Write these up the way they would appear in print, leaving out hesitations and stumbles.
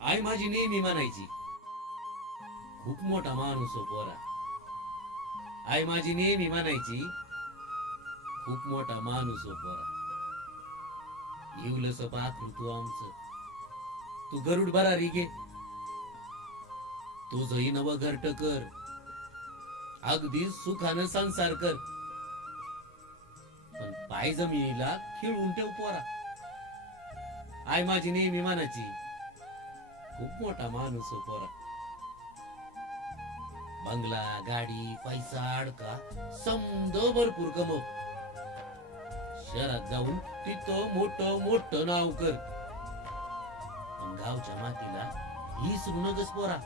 आई माझी नेहमी म्हणायची, खूप मोठा माणूस हो पोरा. आई माझी नेहमी म्हणायची, खूप मोठा माणूस हो पोरा. येऊलस पाखरू तू आमचं, तू गरुड भरारी घे, तुझही नव घरट कर, अगदी सुखानं संसार कर. पण पाय जमिनीला खिळून ठेव पोरा. आई माझी नेहमी म्हणायची, खूप मोठा माणूस हो पोरा. बंगला गाडी पैसा अडका समद भरपूर कमव, शहरात जाऊन तिथं मोठं मोठं नाव कर. पण गावच्या मातीला विसरू नकस पोरा.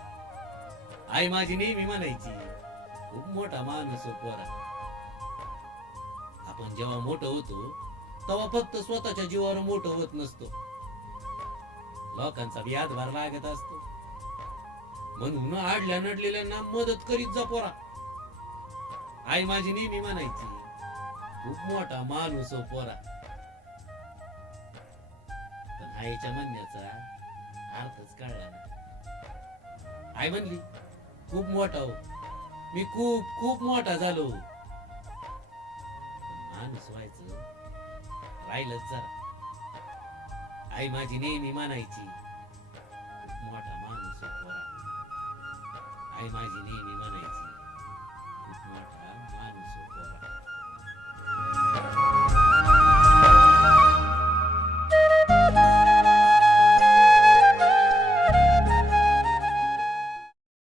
आई माझी नेहमी म्हणायची, खूप मोठा माणूस हो पोरा. आपण जेव्हा मोठं होतो तेव्हा फक्त स्वतःच्या जीवावर मोठं होत नसतो, लोकांचा बी हातभार लागत असतो. म्हणून आडल्या नडलेल्यांना मदत करीत जा पोरा. आई माझी नेहमी म्हणायची, खूप मोठा माणूस हो पोरा. पण आईच्या म्हणण्याचा अर्थच कळला ना. आई म्हणली, खूप मोठा हो, मी खूप खूप मोठा झालो. पण माणूस व्हायचं राहिलंच जरा. आई माझी नेहमी म्हणायची, खूप मोठा माणूस हो पोरा. आई माझी नेहमी म्हणायची,